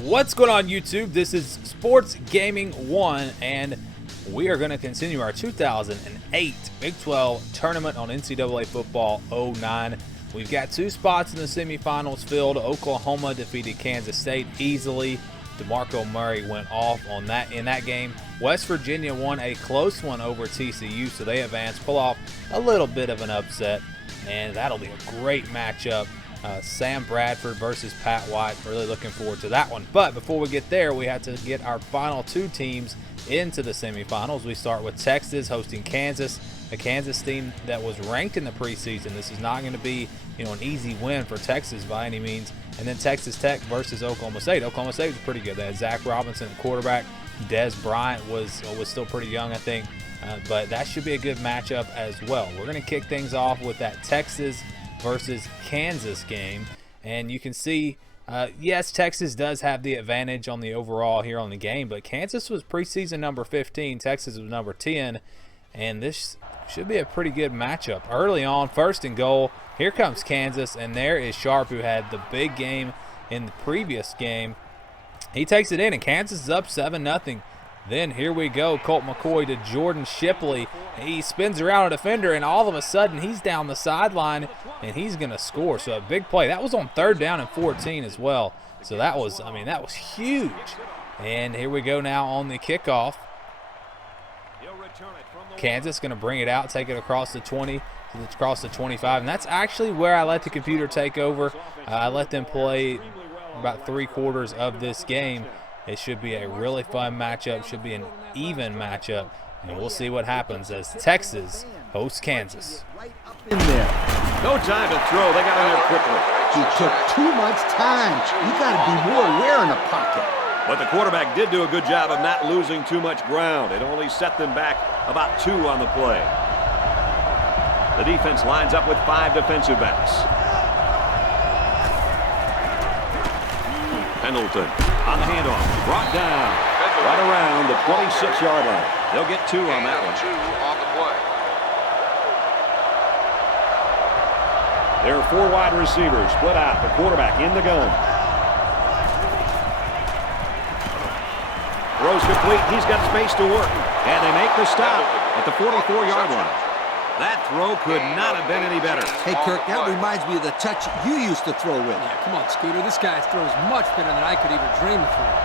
What's going on, YouTube? This is Sports Gaming 1, and we are going to continue our 2008 Big 12 tournament on NCAA Football 09. We've got two spots in the semifinals filled. Oklahoma defeated Kansas State easily. DeMarco Murray went off on that in that game. West Virginia won a close one over TCU, so they advanced, pull off a little bit of an upset, and that'll be a great matchup. Sam Bradford versus Pat White. Really looking forward to that one. But before we get there, we have to get our final two teams into the semifinals. We start with Texas hosting Kansas, a Kansas team that was ranked in the preseason. This is not going to be, an easy win for Texas by any means. And then Texas Tech versus Oklahoma State. Oklahoma State was pretty good. They had Zach Robinson at quarterback. Des Bryant was still pretty young, I think. But that should be a good matchup as well. We're going to kick things off with that Texas versus Kansas game, and you can see yes, Texas does have the advantage on the overall here on the game, but Kansas was preseason number 15, Texas was number 10, and this should be a pretty good matchup. Early on, first and goal, here comes Kansas, and there is Sharp, who had the big game in the previous game. He takes it in, and Kansas is up 7-0. Then here we go, Colt McCoy to Jordan Shipley. He spins around a defender, and all of a sudden he's down the sideline, and he's going to score. So a big play. That was on 3rd down and 14 as well. So that was huge. And here we go now on the kickoff. Kansas going to bring it out, take it across the 20, across the 25. And that's actually where I let the computer take over. I let them play about 3/4 of this game. It should be a really fun matchup, should be an even matchup, and we'll see what happens as Texas hosts Kansas. In there. No time to throw. They got in there quickly. He took too much time. You got to be more aware in the pocket. But the quarterback did do a good job of not losing too much ground. It only set them back about 2 on the play. The defense lines up with 5 defensive backs. Pendleton on the handoff, brought down right around the 26-yard line. They'll get 2 on that one. 2 on the play. There are 4 wide receivers split out. The quarterback in the gun. Throws complete. He's got space to work, and they make the stop at the 44-yard line. That throw could not have been any better. Hey, Kirk, that reminds me of the touch you used to throw with. Yeah, come on, Scooter. This guy throws much better than I could even dream of throwing.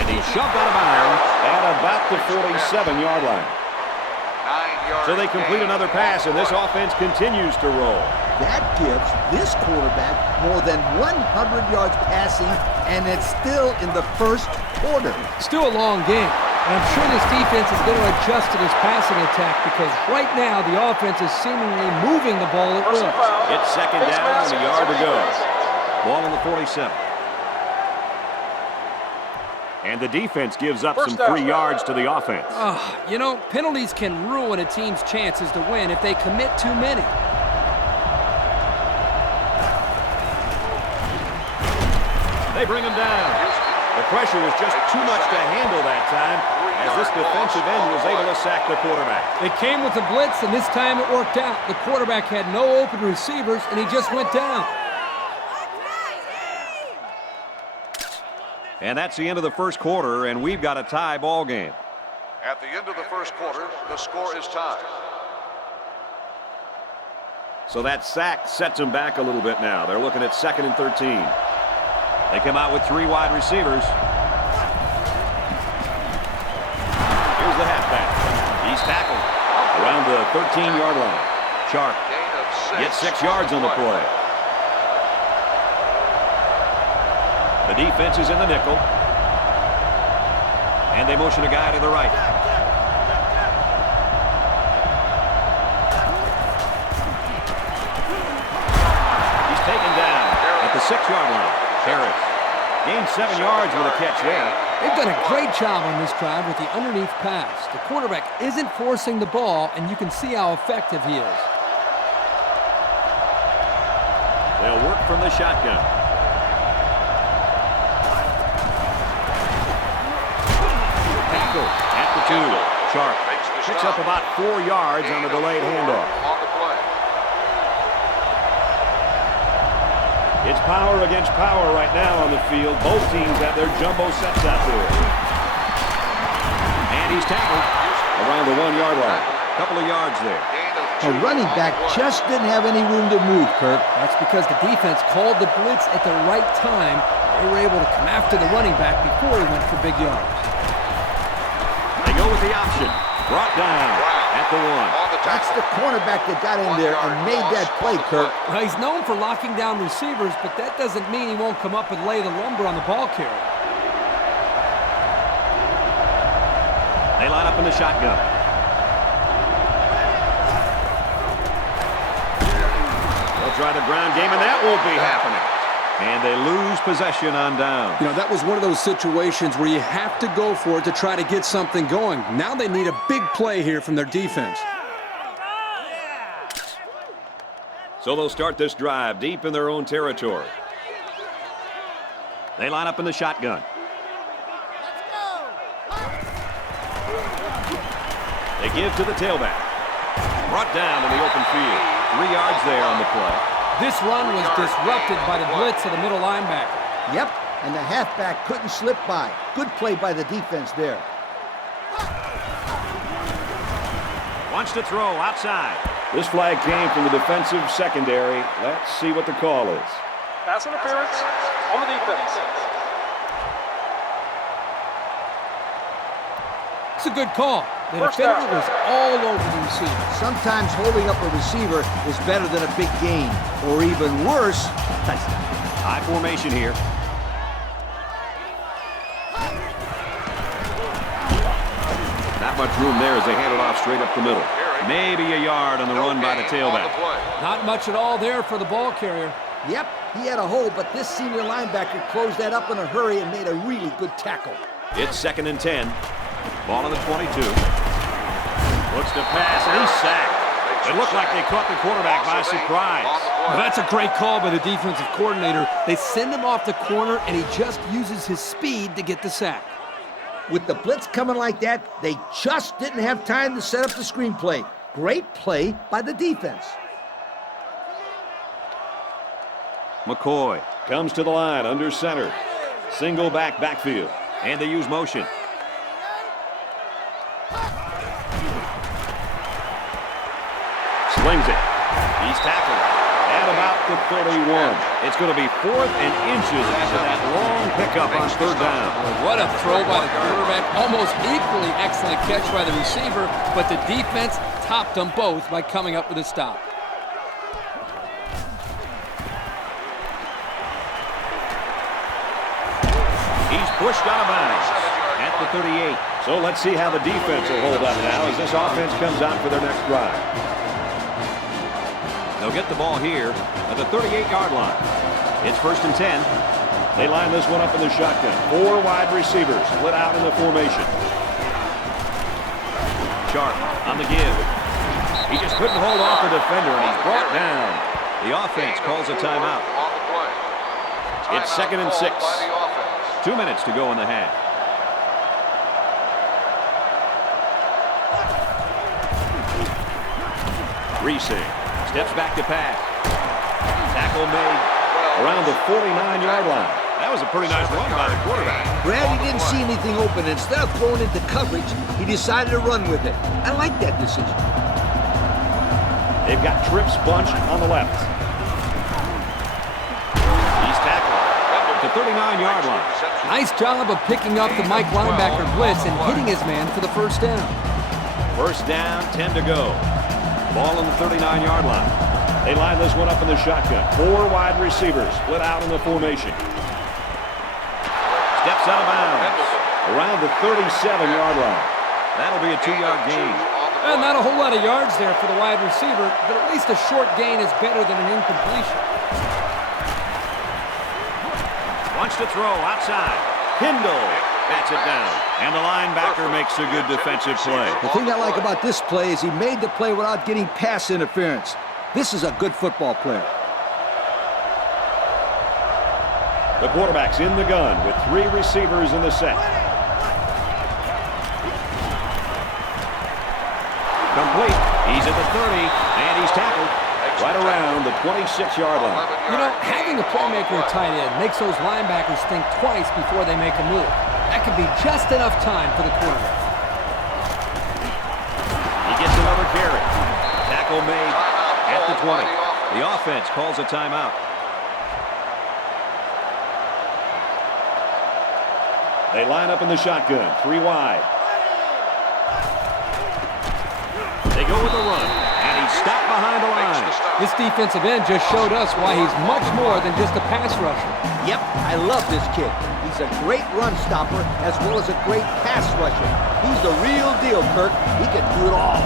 And he's shoved out of bounds at about the 47-yard line. 9-yard So they complete another pass, and this offense continues to roll. That gives this quarterback more than 100 yards passing, and it's still in the first quarter. Still a long game, and I'm sure this defense is going to adjust to this passing attack because right now the offense is seemingly moving the ball at will. It's 2nd down and a yard to go. Ball on the 47. And the defense gives up some free yards to the offense. Penalties can ruin a team's chances to win if they commit too many. They bring him down. The pressure was just too much to handle that time as this defensive end was able to sack the quarterback. They came with a blitz, and this time it worked out. The quarterback had no open receivers, and he just went down. And that's the end of the first quarter, and we've got a tie ball game. At the end of the first quarter, the score is tied. So that sack sets them back a little bit now. They're looking at 2nd and 13. They come out with 3 wide receivers. Here's the halfback. He's tackled around the 13-yard line. Sharp gets 6 yards on the play. The defense is in the nickel. And they motion a guy to the right. He's taken down at the 6-yard line. Harris gained 7 yards with a catch there. They've done a great job on this drive with the underneath pass. The quarterback isn't forcing the ball, and you can see how effective he is. They'll work from the shotgun. Tackle at the 2. Sharp picks up about 4 yards on the delayed handoff. On the play. It's power against power right now on the field. Both teams have their jumbo sets out there. And he's tackled around the 1-yard line. Couple of yards there. The running back just didn't have any room to move, Kirk. That's because the defense called the blitz at the right time. They were able to come after the running back before he went for big yards. They go with the option. Brought down at the 1. That's the cornerback that got in there and made that play, Kirk. Well, he's known for locking down receivers, but that doesn't mean he won't come up and lay the lumber on the ball carrier. They line up in the shotgun. They'll try the ground game, and that won't be happening. And they lose possession on down. You know, that was one of those situations where you have to go for it to try to get something going. Now they need a big play here from their defense. So they'll start this drive deep in their own territory. They line up in the shotgun. They give to the tailback. Brought down in the open field. 3 yards there on the play. This run was disrupted by the blitz of the middle linebacker. Yep, and the halfback couldn't slip by. Good play by the defense there. Wants to throw outside. This flag came from the defensive secondary. Let's see what the call is. Pass interference on the defense. It's a good call. The defender was all over the receiver. Sometimes holding up a receiver is better than a big gain, or even worse, touchdown. High formation here. Not much room there as they hand it off straight up the middle. Maybe a yard on the run by the tailback. Not much at all there for the ball carrier. Yep, he had a hole, but this senior linebacker closed that up in a hurry and made a really good tackle. It's 2nd and 10. Ball on the 22. Looks to pass, and he's sacked. It looked like they caught the quarterback by surprise. Well, that's a great call by the defensive coordinator. They send him off the corner, and he just uses his speed to get the sack. With the blitz coming like that, they just didn't have time to set up the screenplay. Great play by the defense. McCoy comes to the line under center. Single backfield. And they use motion. Slings it. He's tackled at about the 31. It's going to be 4th and inches after that long pickup on 3rd down. What a throw by the quarterback. Almost equally excellent catch by the receiver, but the defense topped them both by coming up with a stop. He's pushed out of bounds at the 38. So let's see how the defense will hold up now as this offense comes out for their next drive. They'll get the ball here at the 38-yard line. It's 1st and 10. They line this one up in the shotgun. 4 wide receivers split out in the formation. Sharp on the give. He just couldn't hold off the defender, and he's brought down. The offense calls a timeout. It's 2nd and 6. 2 minutes to go in the half. Reese steps back to pass. Tackle made around the 49-yard line. That was a pretty nice run by the quarterback. Brad, he didn't see anything open. Instead of throwing into coverage, he decided to run with it. I like that decision. They've got trips bunched on the left. He's tackled at the 39-yard line. Nice job of picking up the Mike linebacker blitz and hitting his man for the 1st down. 1st down, 10 to go. Ball on the 39-yard line. They line this one up in the shotgun. 4 wide receivers split out in the formation. Steps out of bounds around the 37-yard line. That'll be a 2-yard gain. And not a whole lot of yards there for the wide receiver, but at least a short gain is better than an incompletion. Wants to throw outside. Hindle bats it down. And the linebacker makes a good defensive play. The thing I like about this play is he made the play without getting pass interference. This is a good football player. The quarterback's in the gun with 3 receivers in the set. Complete. He's at the 30, and he's tackled right around the 26-yard line. You know, having a playmaker at tight end makes those linebackers think twice before they make a move. That could be just enough time for the quarterback. He gets another carry. Tackle made at the 20. The offense calls a timeout. They line up in the shotgun, 3 wide. They go with the run, and he's stopped behind the line. This defensive end just showed us why he's much more than just a pass rusher. Yep, I love this kid. He's a great run stopper as well as a great pass rusher. He's the real deal, Kirk. He can do it all.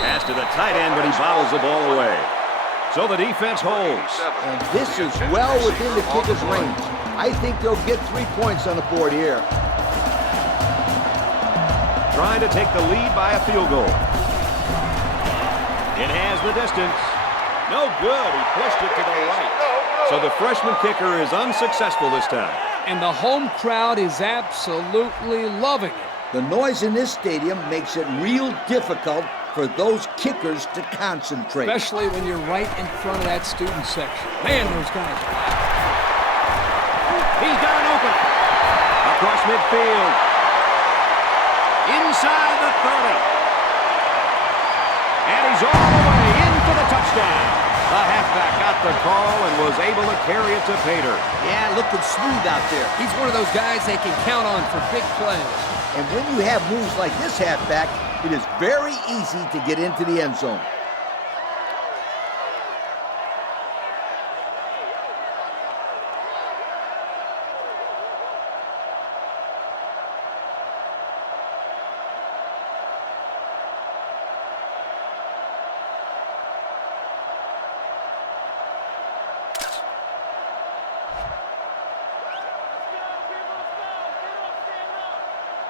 Pass to the tight end, but he bobbles the ball away. So the defense holds. And this is well within the kicker's range. I think they'll get 3 points on the board here. Trying to take the lead by a field goal. It has the distance. No good. He pushed it to the right. So the freshman kicker is unsuccessful this time. And the home crowd is absolutely loving it. The noise in this stadium makes it real difficult for those kickers to concentrate. Especially when you're right in front of that student section. Man, those guys are loud. He's got an open. Across midfield. Inside the 30. And he's all the way in for the touchdown. The halfback got the call and was able to carry it to Pater. Yeah, looking smooth out there. He's one of those guys they can count on for big plays. And when you have moves like this halfback, it is very easy to get into the end zone.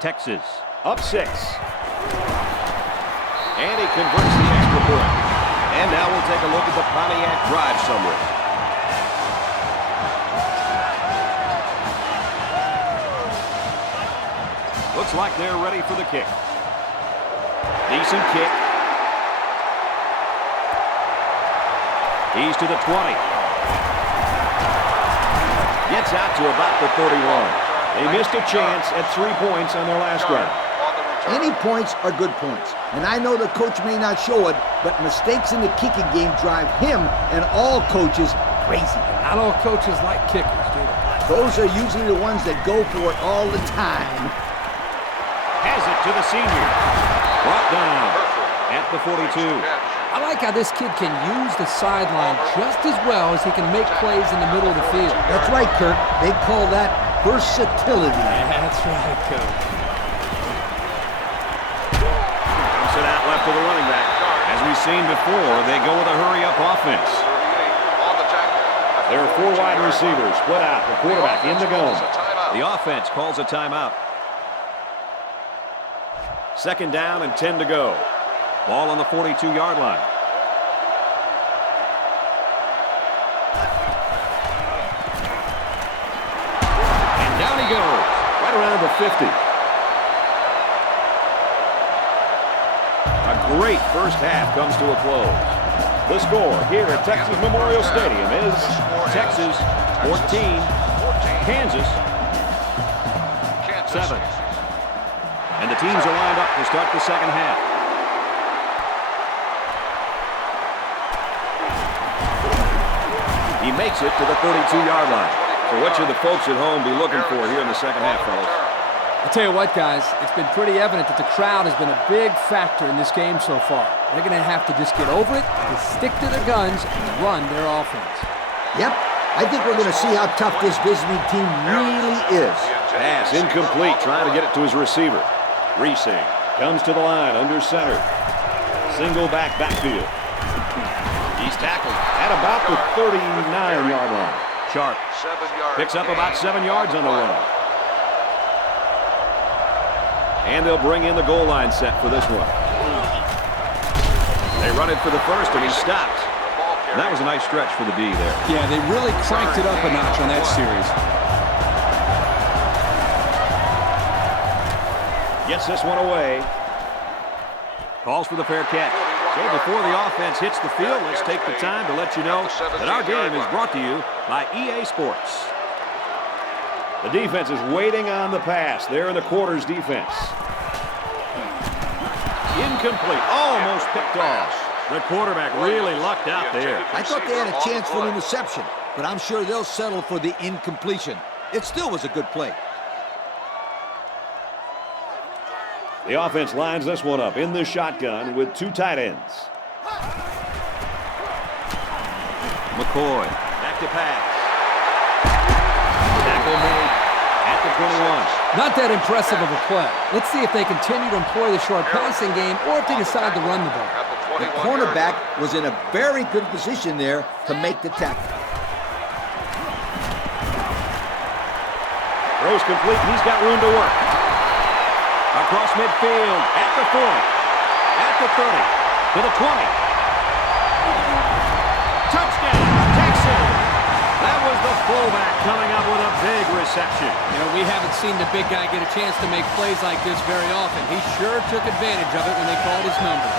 Texas up 6. And he converts the extra point. And now we'll take a look at the Pontiac drive summary. Looks like they're ready for the kick. Decent kick. He's to the 20. Gets out to about the 31. They missed a chance at 3 points on their last drive. Any points are good points. And I know the coach may not show it, but mistakes in the kicking game drive him and all coaches crazy. Not all coaches like kickers, do they? Those are usually the ones that go for it all the time. Has it to the senior. Brought down at the 42. I like how this kid can use the sideline just as well as he can make plays in the middle of the field. That's right, Kirk. They call that versatility. Yeah, that's right, Coach. Comes it out left to the running back. As we've seen before, they go with a hurry-up offense. There are 4 wide receivers split out. The quarterback in the gun. The offense calls a timeout. 2nd down and 10 to go. Ball on the 42-yard line. And down he goes, right around the 50. A great first half comes to a close. The score here at Texas Memorial Stadium is Texas 14, Kansas 7. And the teams are lined up to start the second half. He makes it to the 32-yard line. So what should the folks at home be looking for here in the second half, fellas? I'll tell you what, guys, it's been pretty evident that the crowd has been a big factor in this game so far. They're going to have to just get over it, to stick to their guns, and run their offense. Yep, I think we're going to see how tough this visiting team really is. Pass incomplete, trying to get it to his receiver. Reesing comes to the line under center. Single backfield. He's tackled at about the 39-yard line. Sharp picks up about 7 yards on the run. And they'll bring in the goal line set for this one. They run it for the first, and he stopped. And that was a nice stretch for the D there. Yeah, they really cranked it up a notch on that series. Gets this one away. Calls for the fair catch. So before the offense hits the field, let's take the time to let you know that our game is brought to you by EA Sports. The defense is waiting on the pass. There in the quarters defense. Incomplete. Almost picked off. The quarterback really lucked out there. I thought they had a chance for an interception, but I'm sure they'll settle for the incompletion. It still was a good play. The offense lines this one up in the shotgun with two tight ends. McCoy, back to pass. Tackle made at the 21. Not that impressive of a play. Let's see if they continue to employ the short passing game or if they decide to run the ball. The cornerback was in a very good position there to make the tackle. Throws complete. He's got room to work. Across midfield, at the 40, at the 30, to the 20. Touchdown, Texas! That was the fullback coming up with a big reception. You know, we haven't seen the big guy get a chance to make plays like this very often. He sure took advantage of it when they called his number.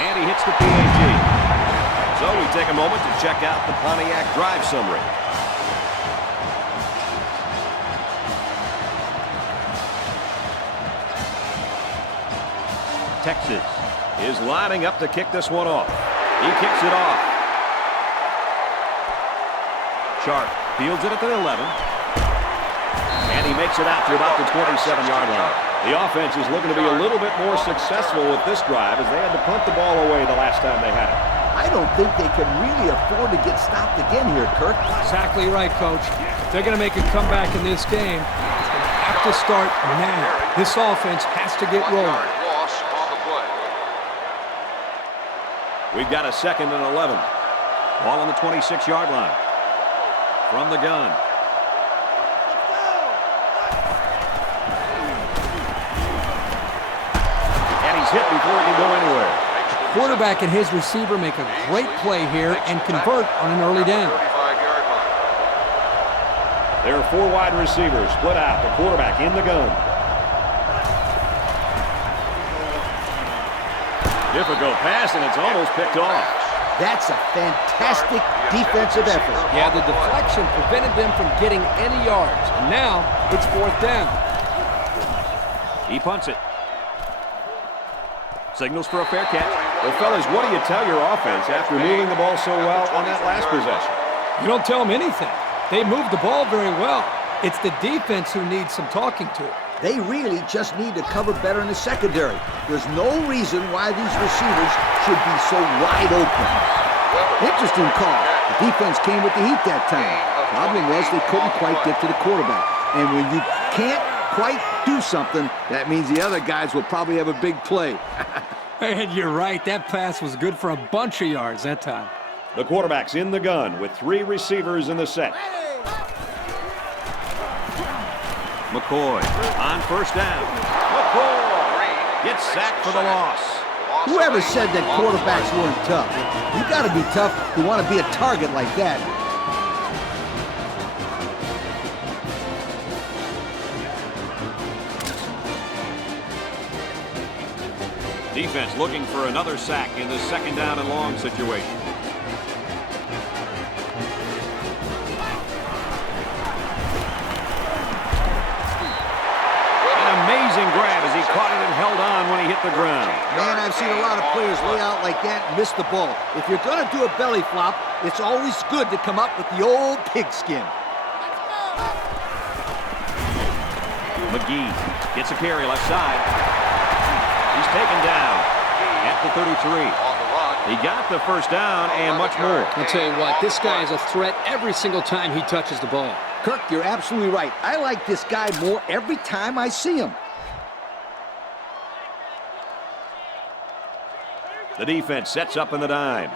And he hits the PAT. So we take a moment to check out the Pontiac drive summary. Texas is lining up to kick this one off. He kicks it off. Sharp fields it at the 11. And he makes it out to about the 27-yard line. The offense is looking to be a little bit more successful with this drive as they had to punt the ball away the last time they had it. I don't think they can really afford to get stopped again here, Kirk. Exactly right, Coach. If they're going to make a comeback in this game, it's going to have to start now. This offense has to get rolling. Loss on the play. We've got a 2nd and 11. Ball on the 26-yard line. From the gun. Hit before he can go anywhere. Quarterback and his receiver make a great play here and convert on an early down. There are 4 wide receivers split out. The quarterback in the gun. Difficult pass, and it's almost picked off. That's a fantastic defensive effort. Yeah, the deflection prevented them from getting any yards. And now it's 4th down. He punts it. Signals for a fair catch. Well, fellas, what do you tell your offense after moving the ball so well on that last possession? You don't tell them anything. They moved the ball very well. It's the defense who needs some talking to. They really just need to cover better in the secondary. There's no reason why these receivers should be so wide open. Interesting call. The defense came with the heat that time. Problem was they couldn't quite get to the quarterback. And when you can't quite do something, that means the other guys will probably have a big play. And you're right, that pass was good for a bunch of yards that time. The quarterback's in the gun with 3 receivers in the set. McCoy on 1st down. McCoy gets sacked for the loss. Whoever said that quarterbacks weren't tough? You got to be tough to want to be a target like that. Defense looking for another sack in the 2nd down and long situation. An amazing grab as he caught it and held on when he hit the ground. Man, I've seen a lot of players lay out like that and miss the ball. If you're going to do a belly flop, it's always good to come up with the old pigskin. McGee gets a carry left side. He's taken down at the 33. He got the 1st down and much more. I'll tell you what, this guy is a threat every single time he touches the ball. Kirk, you're absolutely right. I like this guy more every time I see him. The defense sets up in the dime.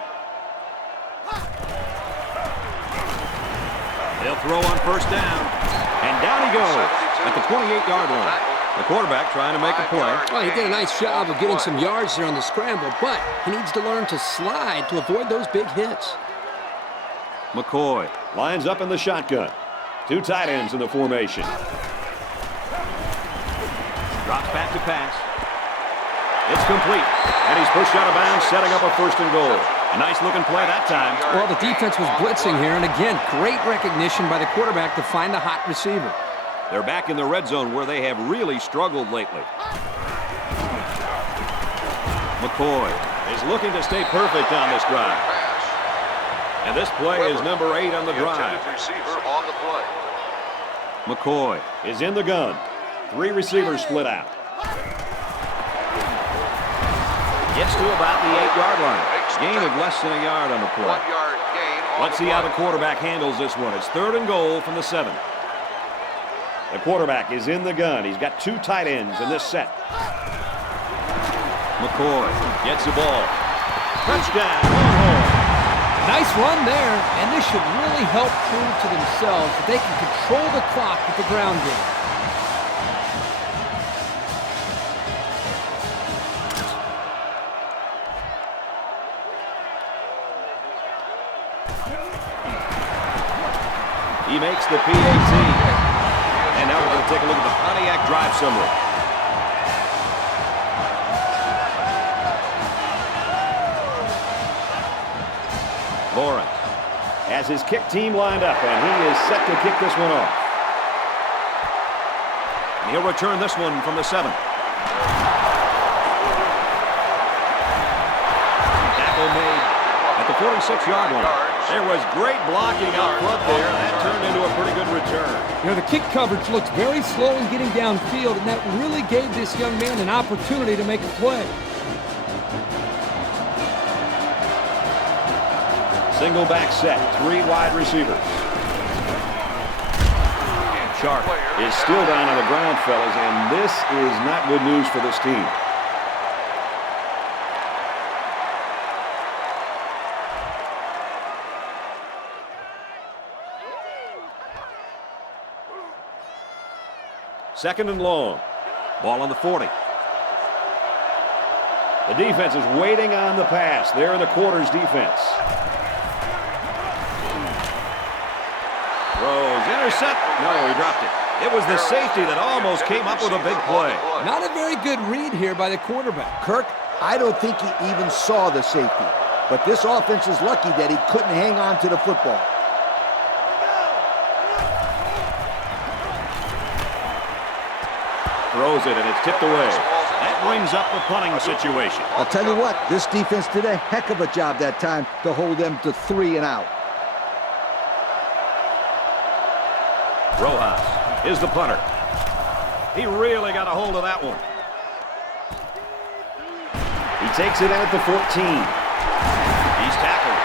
They'll throw on first down. And down he goes at the 28-yard line. The quarterback trying to make a play. Well, he did a nice job of getting some yards there on the scramble, but he needs to learn to slide to avoid those big hits. McCoy lines up in the shotgun. 2 tight ends in the formation. Drops back to pass. It's complete. And he's pushed out of bounds, setting up a 1st and goal. A nice-looking play that time. Well, the defense was blitzing here, and again, great recognition by the quarterback to find the hot receiver. They're back in the red zone where they have really struggled lately. McCoy is looking to stay perfect on this drive. And this play is number 8 on the drive. McCoy is in the gun. 3 receivers split out. Gets to about the 8-yard line. Gain of less than a yard on the play. Let's see how the quarterback handles this one. It's 3rd and goal from the 7. The quarterback is in the gun. He's got 2 tight ends in this set. McCoy gets the ball. Touchdown. Nice run there, and this should really help prove to themselves that they can control the clock with the ground game. He makes the PAT. And now we're going to take a look at the Pontiac drive summary. Lawrence has his kick team lined up, and he is set to kick this one off. And he'll return this one from the 7. Tackle made at the 46-yard line. There was great blocking out front there, and that turned into a pretty good return. You know, the kick coverage looked very slow in getting downfield, and that really gave this young man an opportunity to make a play. Single back set, 3 wide receivers. Sharp is still down on the ground, fellas, and this is not good news for this team. Second and long. Ball on the 40. The defense is waiting on the pass. They're in the quarters defense. Throws, intercept. No, he dropped it. It was the safety that almost came up with a big play. Not a very good read here by the quarterback. Kirk, I don't think he even saw the safety. But this offense is lucky that he couldn't hang on to the football. Throws it, and it's tipped away. That brings up the punting situation. I'll tell you what, this defense did a heck of a job that time to hold them to 3 and out. Rojas is the punter. He really got a hold of that one. He takes it in at the 14. He's tackled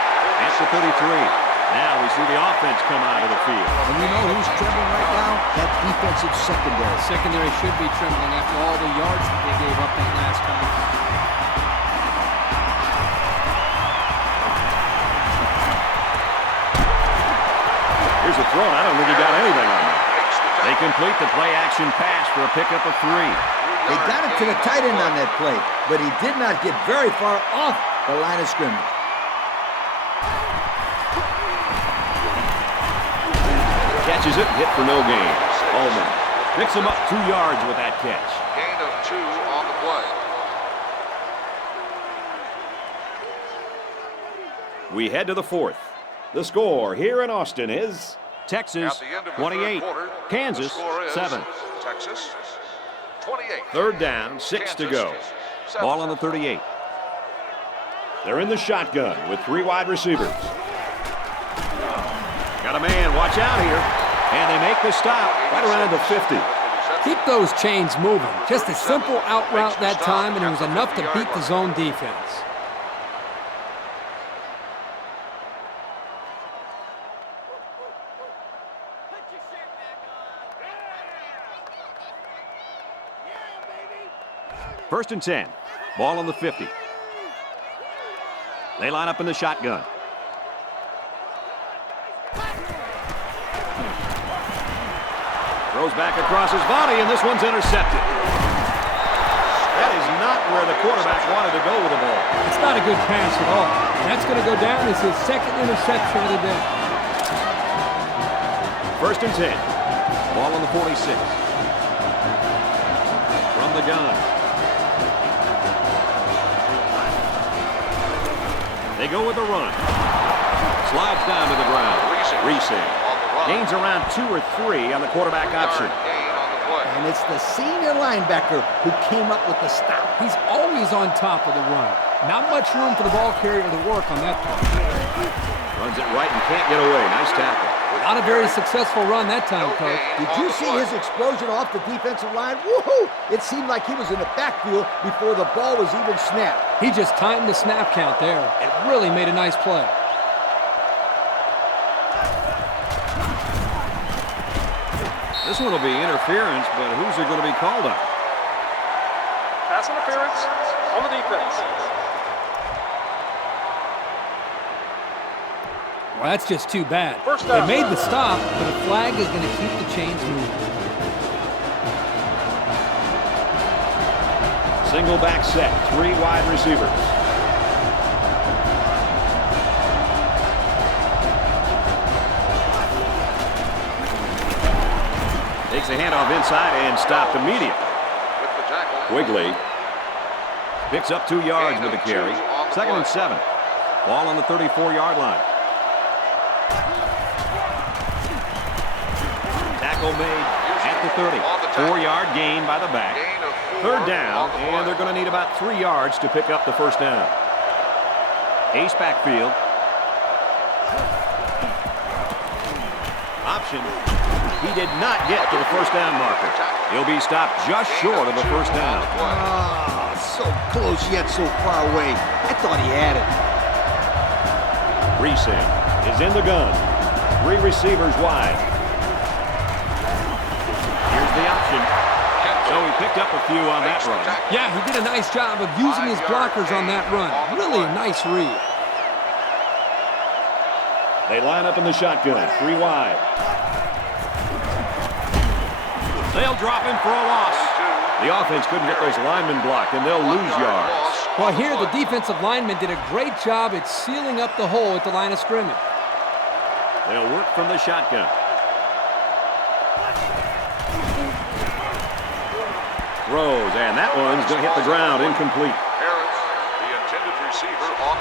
at the 33. Now we see the offense come out of the field. And you know who's trembling right now? That defensive secondary. Secondary should be trembling after all the yards that they gave up that last time. Here's a throw, and I don't think he got anything on that. They complete the play-action pass for a pickup of 3. They got it to the tight end on that play, but he did not get very far off the line of scrimmage. Catches it, hit for no gain. Allman picks him up 2 yards with that catch. Gain of 2 on the play. We head to the 4th. The score here in Austin is Texas 28, Kansas 7. Texas 28. 3rd down, 6 to go. Ball on the 38. They're in the shotgun with 3 wide receivers. Got a man, watch out here. And they make the stop right around the 50. Keep those chains moving. Just a simple out route that time, and it was enough to beat the zone defense. First and 10. Ball on the 50. They line up in the shotgun. Throws back across his body, and this one's intercepted. That is not where the quarterback wanted to go with the ball. It's not a good pass at all. That's going to go down as his second interception of the day. First and 10. Ball on the 46. From the gun. They go with the run. Slides down to the ground. Reese. Gains around 2 or 3 on the quarterback option. And it's the senior linebacker who came up with the stop. He's always on top of the run. Not much room for the ball carrier to work on that play. Runs it right and can't get away. Nice tackle. Not a very successful run that time, Coach. Did you see his explosion off the defensive line? Woohoo! It seemed like he was in the backfield before the ball was even snapped. He just timed the snap count there. It really made a nice play. This one will be interference, but who's it going to be called on? Pass interference on the defense. Well, that's just too bad. First They down. made the stop, but a flag is going to keep the chains moving. Single back set. 3 wide receivers. Takes the handoff inside and stopped immediately. Quigley picks up 2 yards with the carry. Second and 7. Ball on the 34-yard line. Tackle made at the 30. 4-yard gain by the back. Third down, and they're going to need about 3 yards to pick up the first down. Ace backfield. Option. He did not get to the first down marker. He'll be stopped just short of a first down. Ah, so close yet so far away. I thought he had it. Reese is in the gun. 3 receivers wide. Here's the option. So he picked up a few on that run. Yeah, he did a nice job of using his blockers on that run. Really a nice read. They line up in the shotgun. 3 wide. They'll drop him for a loss. The offense couldn't get those linemen blocked, and they'll lose yards. Well, here the defensive lineman did a great job at sealing up the hole at the line of scrimmage. They'll work from the shotgun. Throws, and that one's going to hit the ground incomplete.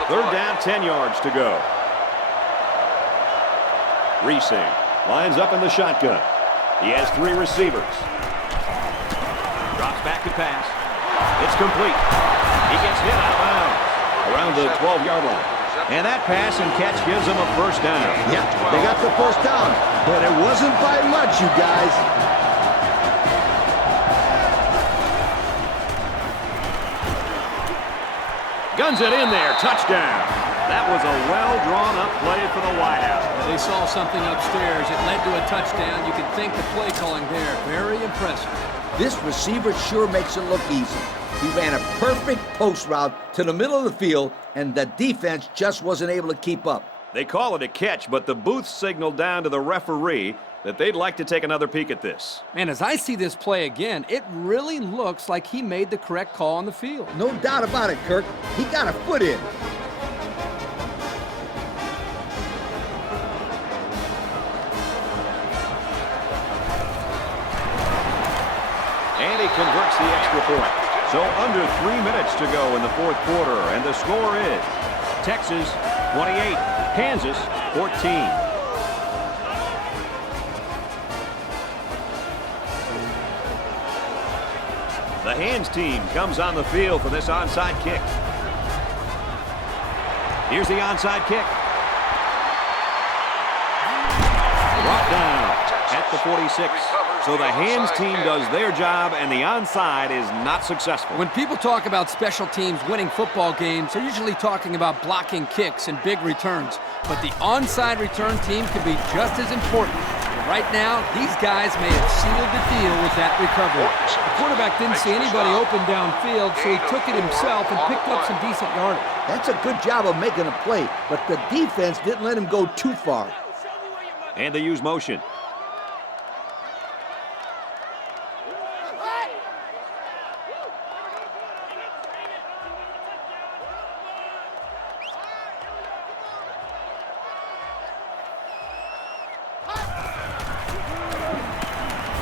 Third down, 10 yards to go. Reese lines up in the shotgun. He has 3 receivers. Drops back to pass. It's complete. He gets hit out of bounds around the 12-yard line. And that pass and catch gives him a first down. Yep, they got the first down, but it wasn't by much, you guys. Guns it in there. Touchdown. That was a well-drawn-up play for the wideout. They saw something upstairs. It led to a touchdown. You can thank the play calling there. Very impressive. This receiver sure makes it look easy. He ran a perfect post route to the middle of the field, and the defense just wasn't able to keep up. They call it a catch, but the booth signaled down to the referee that they'd like to take another peek at this. Man, as I see this play again, it really looks like he made the correct call on the field. No doubt about it, Kirk. He got a foot in. And he converts the extra point. So under 3 minutes to go in the fourth quarter, and the score is Texas 28, Kansas 14. The hands team comes on the field for this onside kick. Here's the onside kick. Brought down at the 46. So the hands team does their job, and the onside is not successful. When people talk about special teams winning football games, they're usually talking about blocking kicks and big returns. But the onside return team can be just as important. Right now, these guys may have sealed the deal with that recovery. The quarterback didn't see anybody open downfield, so he took it himself and picked up some decent yardage. That's a good job of making a play, but the defense didn't let him go too far. And they use motion.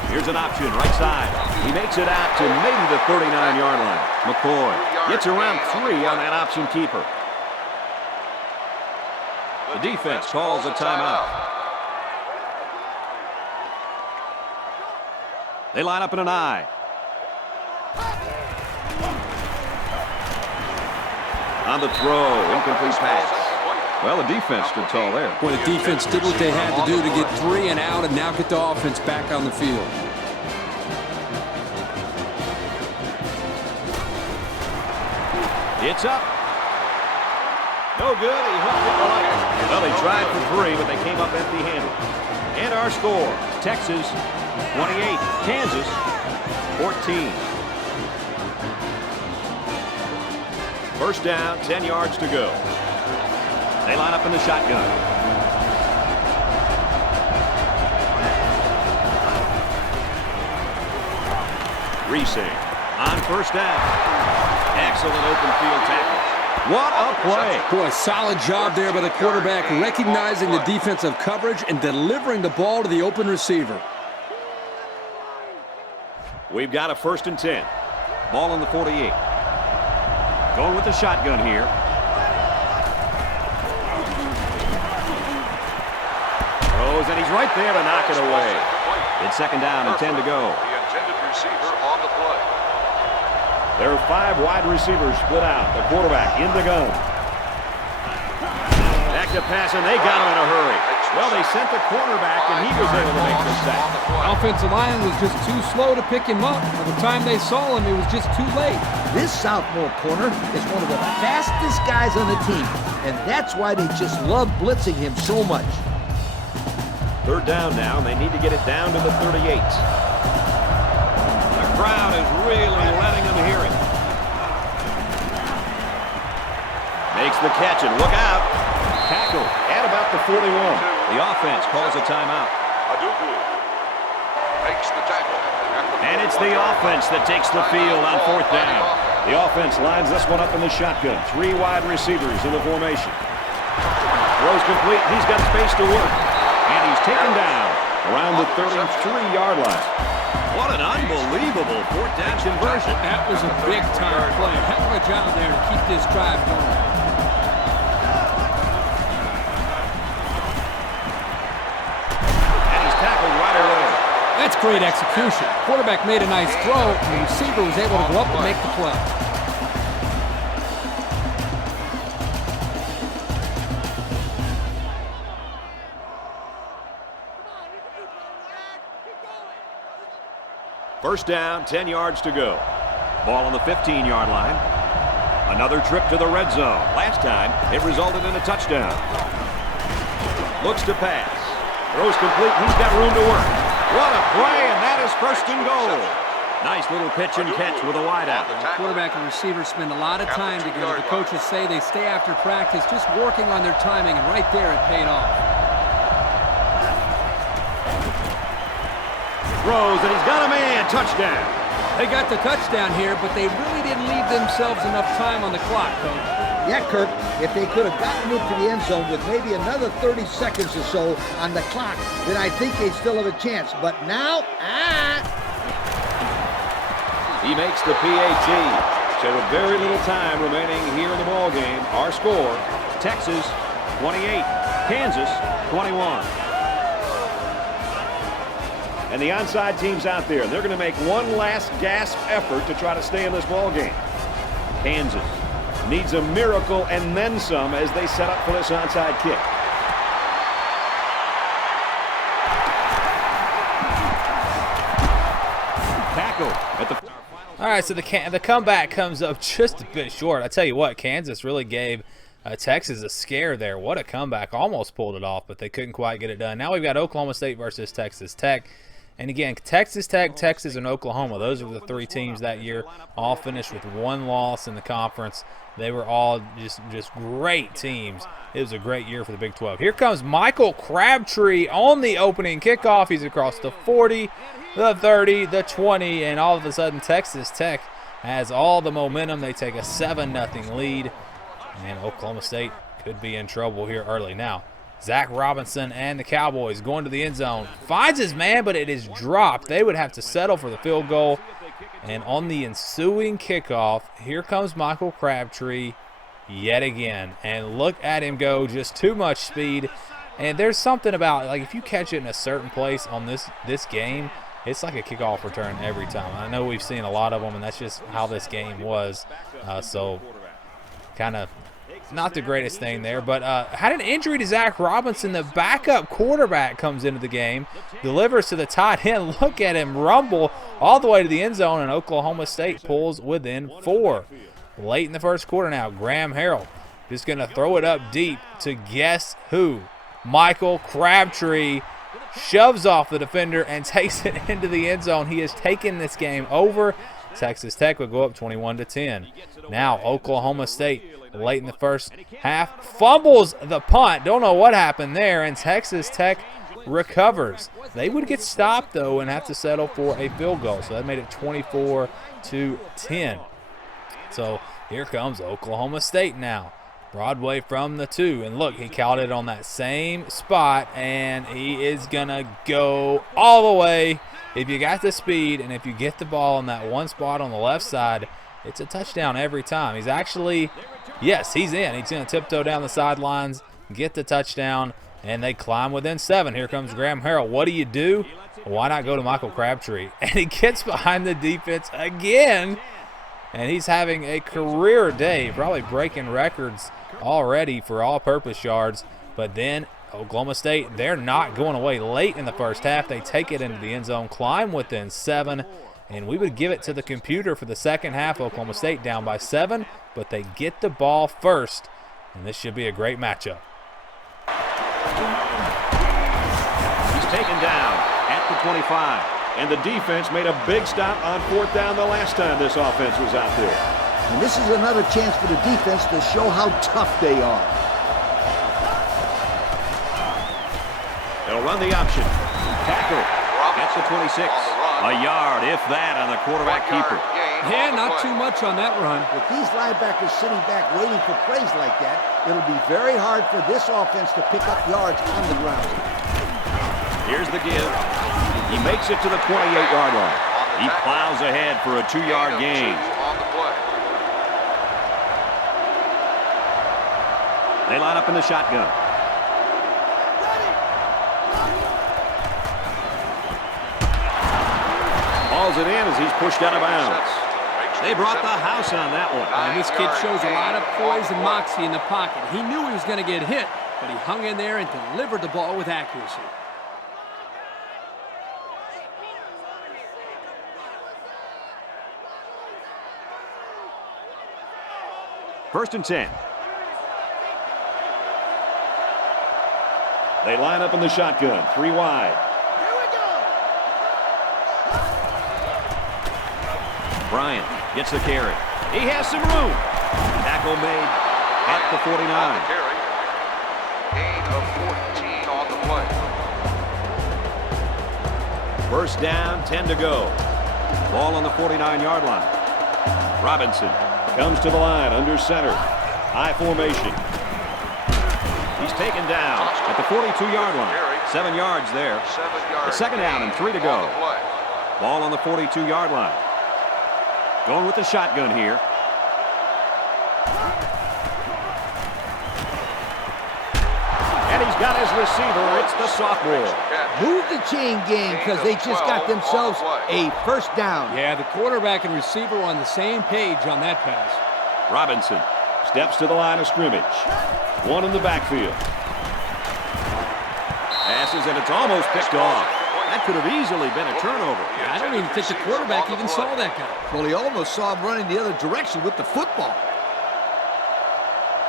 Here's an option, right side. He makes it out to maybe the 39-yard line. McCoy gets around 3 on that option keeper. The defense calls a timeout. They line up in an I. On the throw, incomplete pass. Well, the defense stood tall there. Well, the defense did what they had to do to get 3 and out and now get the offense back on the field. It's up. No good. He hooked it right. Well, they tried for 3, but they came up empty-handed. And our score, Texas 28, Kansas 14. First down, 10 yards to go. They line up in the shotgun. Reese on first down. Excellent open field tackle. What a play. Boy, solid job there by the quarterback, recognizing the defensive coverage and delivering the ball to the open receiver. We've got a 1st and 10. Ball on the 48. Going with the shotgun here. Throws, and he's right there to knock it away. It's 2nd down and 10 to go. The intended receiver on the play. There are 5 wide receivers split out. The quarterback in the gun. Back to pass, and they got him in a hurry. Well, they sent the cornerback, and he was able to make the sack. Offensive line was just too slow to pick him up. By the time they saw him, it was just too late. This sophomore corner is one of the fastest guys on the team, and that's why they just love blitzing him so much. 3rd down now, and they need to get it down to the 38. The crowd is really letting them hear it. Makes the catch, and look out. Tackle at about the 41. The offense calls a timeout. Makes the tackle. And it's the offense that takes the field on 4th down. The offense lines this one up in the shotgun. 3 wide receivers in the formation. Throws complete. He's got space to work. And he's taken down around the 33-yard line. What an unbelievable 4th down conversion. That was a big-time play. Heck of a job there to keep this drive going. That's great execution. Quarterback made a nice throw, and the receiver was able to go up and make the play. First down, 10 yards to go. Ball on the 15-yard line. Another trip to the red zone. Last time, it resulted in a touchdown. Looks to pass. Throws complete. He's got room to work. What a play, and that is 1st and goal. Nice little pitch and catch with a wideout. The quarterback and receiver spend a lot of time together. The coaches say they stay after practice just working on their timing, and right there it paid off. Throws, and he's got a man. Touchdown. They got the touchdown here, but they really didn't leave themselves enough time on the clock, Coach. Yeah, Kirk, if they could have gotten into the end zone with maybe another 30 seconds or so on the clock, then I think they still have a chance. But now, He makes the PAT. So with very little time remaining here in the ball game, our score, Texas 28, Kansas 21. And the onside team's out there. They're going to make one last gasp effort to try to stay in this ball game. Kansas needs a miracle and then some as they set up for this onside kick. Tackle at the... All right, so the comeback comes up just a bit short. I tell you what, Kansas really gave Texas a scare there. What a comeback. Almost pulled it off, but they couldn't quite get it done. Now we've got Oklahoma State versus Texas Tech. And again, Texas Tech, Texas, and Oklahoma, those are the three teams that year, all finished with one loss in the conference. They were all just great teams. It was a great year for the Big 12. Here comes Michael Crabtree on the opening kickoff. He's across the 40, the 30, the 20, and all of a sudden Texas Tech has all the momentum. They take a 7-0 lead, and Oklahoma State could be in trouble here early. Now, Zach Robinson and the Cowboys going to the end zone. Finds his man, but it is dropped. They would have to settle for the field goal. And on the ensuing kickoff, here comes Michael Crabtree yet again. And look at him go, just too much speed. And there's something about, like, if you catch it in a certain place on this game, it's like a kickoff return every time. I know we've seen a lot of them, and that's just how this game was. So kind of not the greatest thing there, but had an injury to Zach Robinson. The backup quarterback comes into the game, delivers to the tight end. Look at him rumble all the way to the end zone, and Oklahoma State pulls within 4. Late in the first quarter now, Graham Harrell just going to throw it up deep to guess who? Michael Crabtree shoves off the defender and takes it into the end zone. He has taken this game over. Texas Tech would go up 21-10. Now Oklahoma State, late in the first half, fumbles the punt. Don't know what happened there, and Texas Tech recovers. They would get stopped, though, and have to settle for a field goal. So that made it 24-10. So here comes Oklahoma State now. Broadway from the 2, and look, he caught it on that same spot, and he is going to go all the way. If you got the speed and if you get the ball in that one spot on the left side, it's a touchdown every time. He's actually, yes, he's in. He's going to tiptoe down the sidelines, get the touchdown, and they climb within 7. Here comes Graham Harrell. What do? Why not go to Michael Crabtree? And he gets behind the defense again, and he's having a career day, probably breaking records already for all-purpose yards. But then Oklahoma State, they're not going away. Late in the first half, they take it into the end zone, climb within 7, and we would give it to the computer for the second half. Oklahoma State down by 7, but they get the ball first, and this should be a great matchup. He's taken down at the 25, and the defense made a big stop on 4th down the last time this offense was out there. And this is another chance for the defense to show how tough they are. They'll run the option. Tackle at the 26. A yard, if that, on the quarterback keeper. Yeah, not too much on that run. With these linebackers sitting back waiting for plays like that, it'll be very hard for this offense to pick up yards on the ground. Here's the give. He makes it to the 28-yard line. He plows ahead for a 2-yard gain. They line up in the shotgun. Hauls it in as he's pushed out of bounds. They brought the house on that one. And this kid shows a lot of poise and moxie in the pocket. He knew he was going to get hit, but he hung in there and delivered the ball with accuracy. First and 10. They line up in the shotgun, 3 wide. Bryant gets the carry. He has some room. Tackle made at the 49. Gain of 14 on the play. First down, 10 to go. Ball on the 49-yard line. Robinson comes to the line under center. High formation. He's taken down at the 42-yard line. 7 yards there. A second down and 3 to go. Ball on the 42-yard line. Going with the shotgun here. And he's got his receiver. It's the sophomore. Move the chain game because they just got themselves a first down. Yeah, the quarterback and receiver were on the same page on that pass. Robinson steps to the line of scrimmage. 1 in the backfield. Passes, and it's almost picked off. That could have easily been a turnover. I don't even think the quarterback even saw that guy. Well, he almost saw him running the other direction with the football.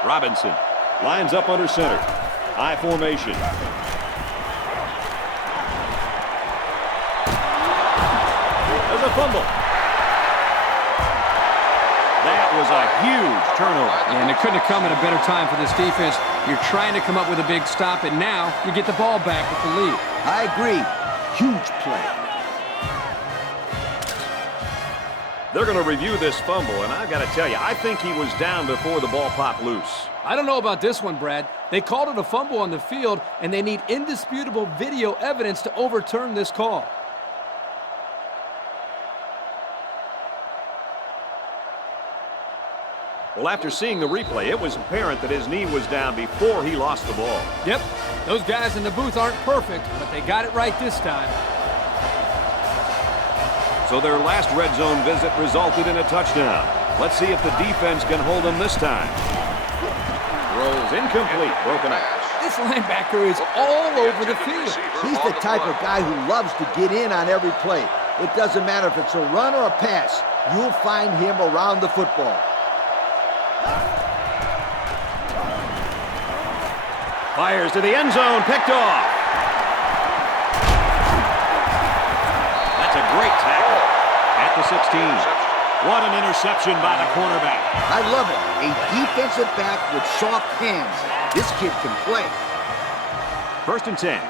Robinson Lines up under center. I formation. There's a fumble. That was a huge turnover. And it couldn't have come at a better time for this defense. You're trying to come up with a big stop, and now you get the ball back with the lead. I agree. Huge play. They're going to review this fumble, and I've got to tell you, I think he was down before the ball popped loose. I don't know about this one, Brad. They called it a fumble on the field, and they need indisputable video evidence to overturn this call. Well, after seeing the replay, it was apparent that his knee was down before he lost the ball. Yep, those guys in the booth aren't perfect, but they got it right this time. So their last red zone visit resulted in a touchdown. Let's see if the defense can hold them this time. Throws incomplete, broken up. This linebacker is all over the field. He's the type of guy who loves to get in on every play. It doesn't matter if it's a run or a pass. You'll find him around the football. Fires to the end zone, picked off. That's a great tackle at the 16. What an interception by the cornerback. I love it. A defensive back with soft hands. This kid can play. 1st and 10.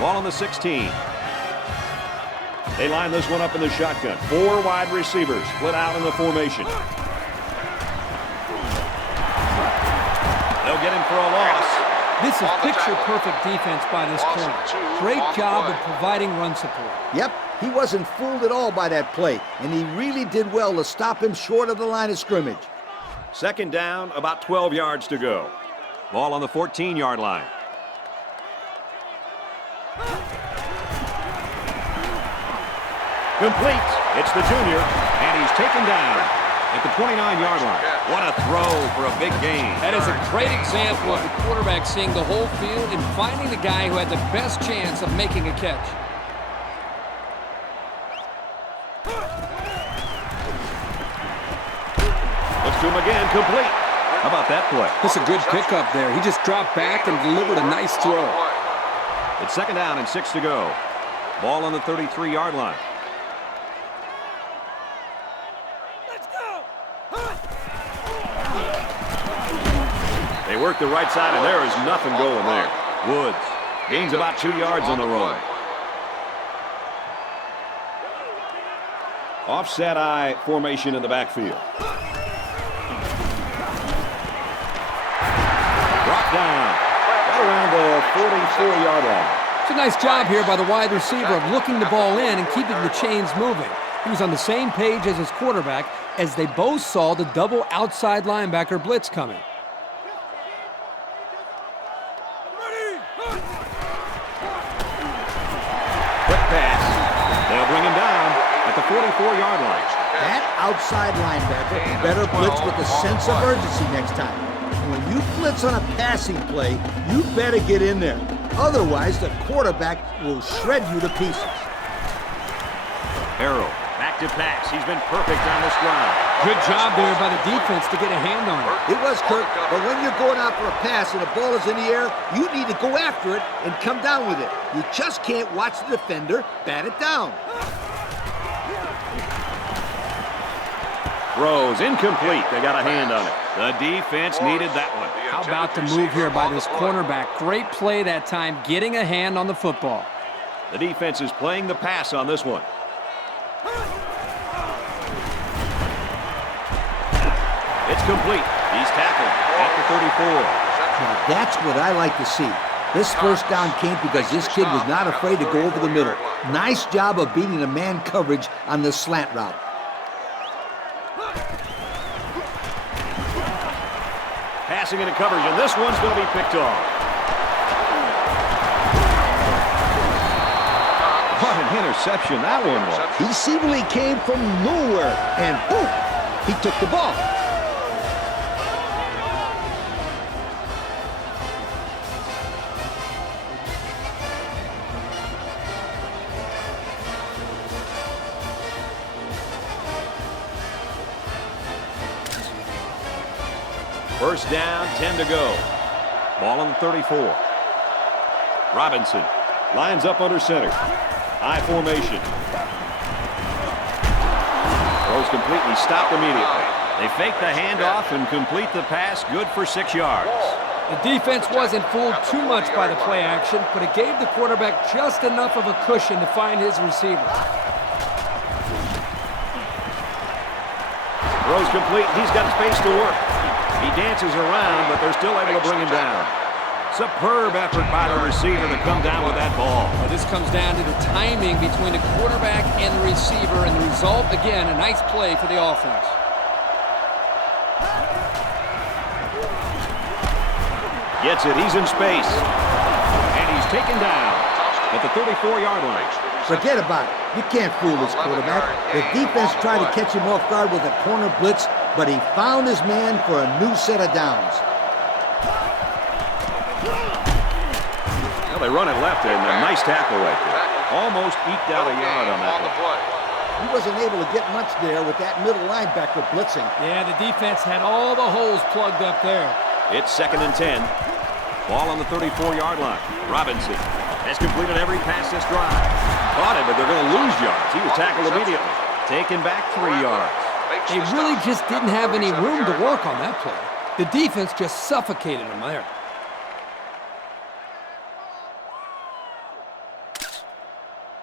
Ball on the 16. They line this one up in the shotgun. 4 wide receivers split out in the formation. They'll get him for a loss. This is picture-perfect defense by this corner. Great job of providing run support. Yep, he wasn't fooled at all by that play, and he really did well to stop him short of the line of scrimmage. 2nd down, about 12 yards to go. Ball on the 14-yard line. Complete. It's the junior, and he's taken down at the 29-yard line. What a throw for a big gain. That is a great example of the quarterback seeing the whole field and finding the guy who had the best chance of making a catch. Let's do him again. Complete. How about that play? That's a good pickup there. He just dropped back and delivered a nice throw. It's 2nd down and 6 to go. Ball on the 33-yard line. They work the right side, and there is nothing going there. Woods gains about 2 yards on the run. Offset I formation in the backfield. Brought down right around the 44-yard line. It's a nice job here by the wide receiver of looking the ball in and keeping the chains moving. He was on the same page as his quarterback as they both saw the double outside linebacker blitz coming. They'll bring him down at the 44-yard line. That outside linebacker better blitz with a sense of urgency next time. When you blitz on a passing play, you better get in there. Otherwise, the quarterback will shred you to pieces. Harrell, back to pass. He's been perfect on this drive. Good job there by the defense to get a hand on it. It was, Kurt, but when you're going out for a pass and the ball is in the air, you need to go after it and come down with it. You just can't watch the defender bat it down. Throws incomplete. They got a hand on it. The defense needed that one. How about the move here by this cornerback? Great play that time, getting a hand on the football. The defense is playing the pass on this one. It's complete. He's tackled at the 34. Now that's what I like to see. This first down came because this kid was not afraid to go over the middle. Nice job of beating the man coverage on the slant route. Passing into coverage, and this one's going to be picked off. What an interception that one was. He seemingly came from nowhere, and boom, he took the ball. First down, 10 to go. Ball on the 34. Robinson lines up under center. High formation. Throws completely stopped immediately. They fake the handoff and complete the pass. Good for 6 yards. The defense wasn't fooled too much by the play action, but it gave the quarterback just enough of a cushion to find his receiver. Throws complete. He's got space to work. He dances around, but they're still able to bring him down. Superb effort by the receiver to come down with that ball. Well, this comes down to the timing between the quarterback and the receiver, and the result, again, a nice play for the offense. Gets it. He's in space. And he's taken down at the 34-yard line. Forget about it. You can't fool this quarterback. The defense tried to catch him off guard with a corner blitz, but he found his man for a new set of downs. Well, they run it left, and a nice tackle right there. Almost eked out a yard on that play. He wasn't able to get much there with that middle linebacker blitzing. Yeah, the defense had all the holes plugged up there. It's 2nd and 10. Ball on the 34-yard line. Robinson has completed every pass this drive. Caught it, but they're going to lose yards. He was tackled immediately. Taken back 3 yards. They really just didn't have any room to work on that play. The defense just suffocated them there.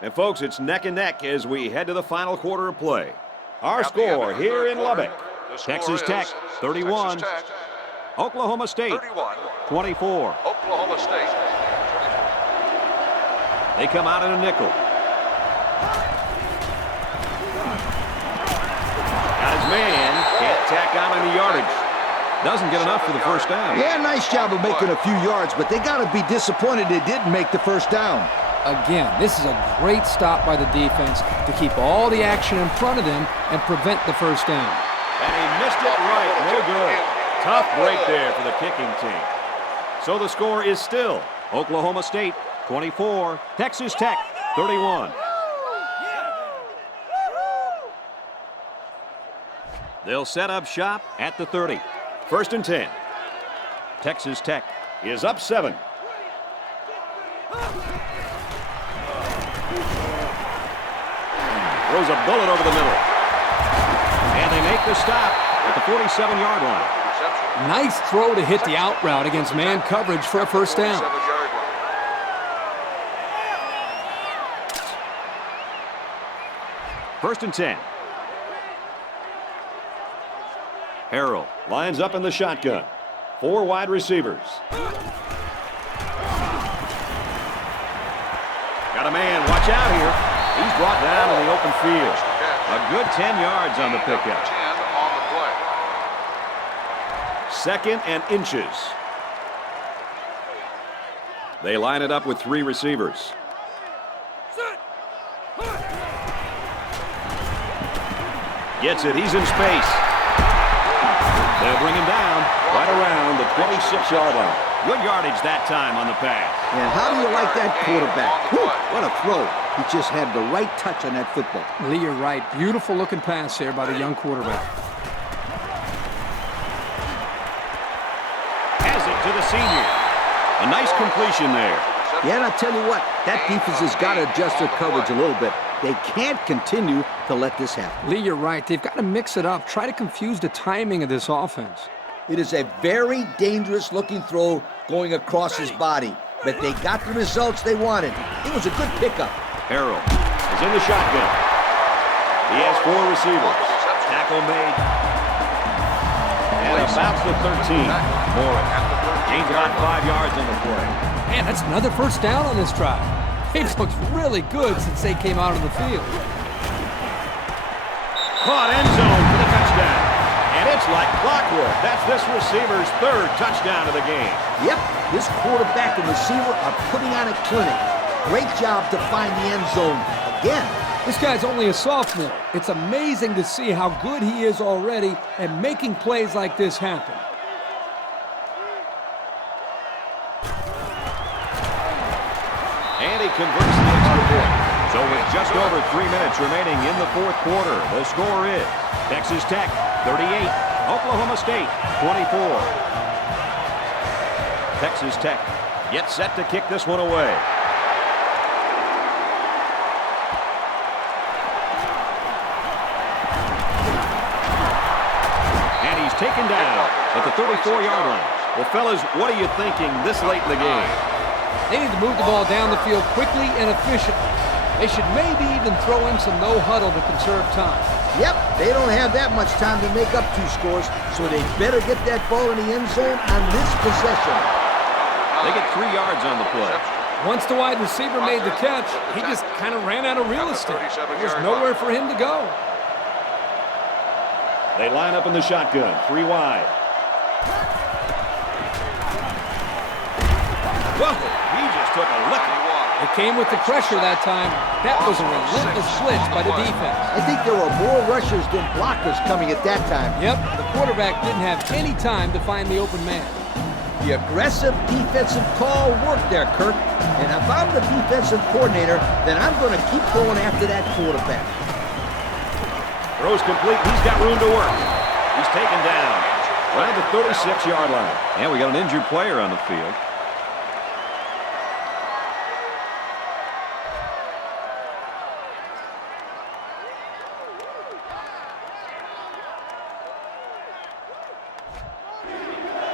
And, folks, it's neck and neck as we head to the final quarter of play. Our score here in Lubbock. Texas Tech, 31. Oklahoma State, 24. Oklahoma State, 24. They come out in a nickel. Got his man. Can't tack on any yardage. Doesn't get enough for the first down. Yeah, nice job of making a few yards, but they got to be disappointed they didn't make the first down. Again, this is a great stop by the defense to keep all the action in front of them and prevent the first down. And he missed it right. No good. Tough break there for the kicking team. So the score is still Oklahoma State 24, Texas Tech 31. They'll set up shop at the 30. 1st and 10. Texas Tech is up 7. Throws a bullet over the middle. And they make the stop at the 47-yard line. Nice throw to hit the out route against man coverage for a first down. First and 10. Harrell lines up in the shotgun. 4 wide receivers. Got a man. Watch out here. He's brought down in the open field. A good 10 yards on the pickup. 2nd and inches. They line it up with 3 receivers. Gets it. He's in space. They'll bring him down right around the 26-yard line. Good yardage that time on the pass. And how do you like that quarterback? Whew, what a throw. He just had the right touch on that football. Lee, you're right. Beautiful looking pass there by the young quarterback. To the senior. A nice completion there. Yeah, and I tell you what, that defense has got to adjust their coverage a little bit. They can't continue to let this happen. Lee, you're right. They've got to mix it up. Try to confuse the timing of this offense. It is a very dangerous looking throw going across his body, but they got the results they wanted. It was a good pickup. Harrell is in the shotgun. He has 4 receivers. Tackle made. And about the 13. Morris gains about 5 yards on the play. Man, that's another first down on this drive. They've looked really good since they came out on the field. Caught end zone for the touchdown. And it's like clockwork. That's this receiver's 3rd touchdown of the game. Yep, this quarterback and receiver are putting on a clinic. Great job to find the end zone again. This guy's only a sophomore. It's amazing to see how good he is already and making plays like this happen. And he converts the extra point. So with just over 3 minutes remaining in the 4th quarter, the score is Texas Tech 38, Oklahoma State 24. Texas Tech gets set to kick this one away. And he's taken down at the 34-yard line. Well, fellas, what are you thinking this late in the game? They need to move the ball down the field quickly and efficiently. They should maybe even throw in some no huddle to conserve time. Yep, they don't have that much time to make up 2 scores, so they better get that ball in the end zone on this possession. They get 3 yards on the play. Once the wide receiver made the catch, he just kind of ran out of real estate. There was nowhere for him to go. They line up in the shotgun, 3 wide. Whoa, he just took a licking. It came with the pressure that time. That was a relentless blitz by the defense. I think there were more rushers than blockers coming at that time. Yep, the quarterback didn't have any time to find the open man. The aggressive defensive call worked there, Kirk. And if I'm the defensive coordinator, then I'm going to keep going after that quarterback. Throws complete. He's got room to work. He's taken down around the 36-yard line. And we got an injured player on the field.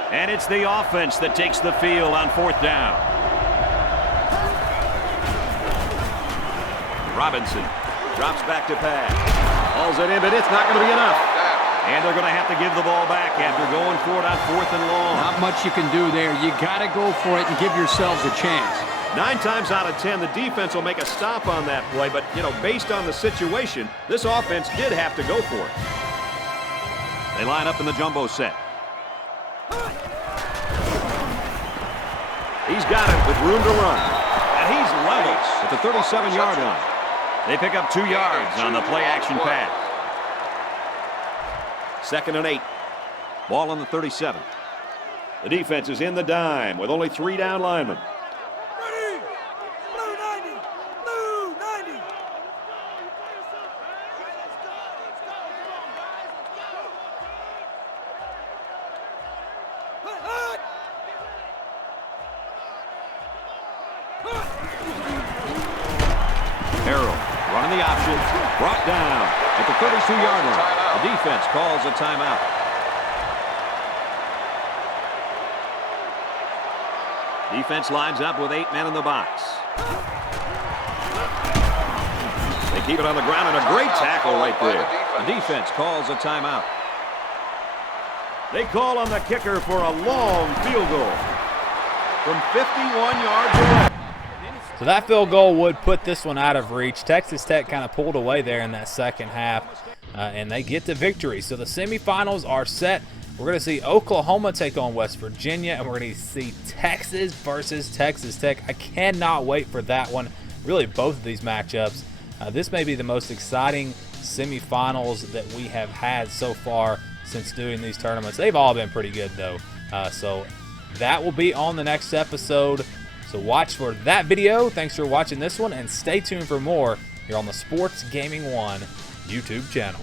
And it's the offense that takes the field on 4th down. Robinson drops back to pass. Hauls it in, but it's not going to be enough. And they're going to have to give the ball back after going for it on 4th and long. Not much you can do there. You got to go for it and give yourselves a chance. 9 times out of 10, the defense will make a stop on that play, but, you know, based on the situation, this offense did have to go for it. They line up in the jumbo set. He's got it with room to run. And he's level at the 37-yard line. They pick up 2 yards on the play-action pass. 2nd and 8. Ball on the 37. The defense is in the dime with only 3 down linemen. Ready! Blue 90! Blue 90! Harrell running the option. Brought down at the 32-yard line. The defense calls a timeout. Defense lines up with 8 men in the box. They keep it on the ground, and a great tackle right there. The defense calls a timeout. They call on the kicker for a long field goal from 51 yards away. So that field goal would put this one out of reach. Texas Tech kind of pulled away there in that second half, and they get the victory. So the semifinals are set. We're going to see Oklahoma take on West Virginia, and we're going to see Texas versus Texas Tech. I cannot wait for that one. Really, both of these matchups. This may be the most exciting semifinals that we have had so far since doing these tournaments. They've all been pretty good, though. So that will be on the next episode. So watch for that video. Thanks for watching this one, and stay tuned for more here on the Sports Gaming 1 YouTube channel.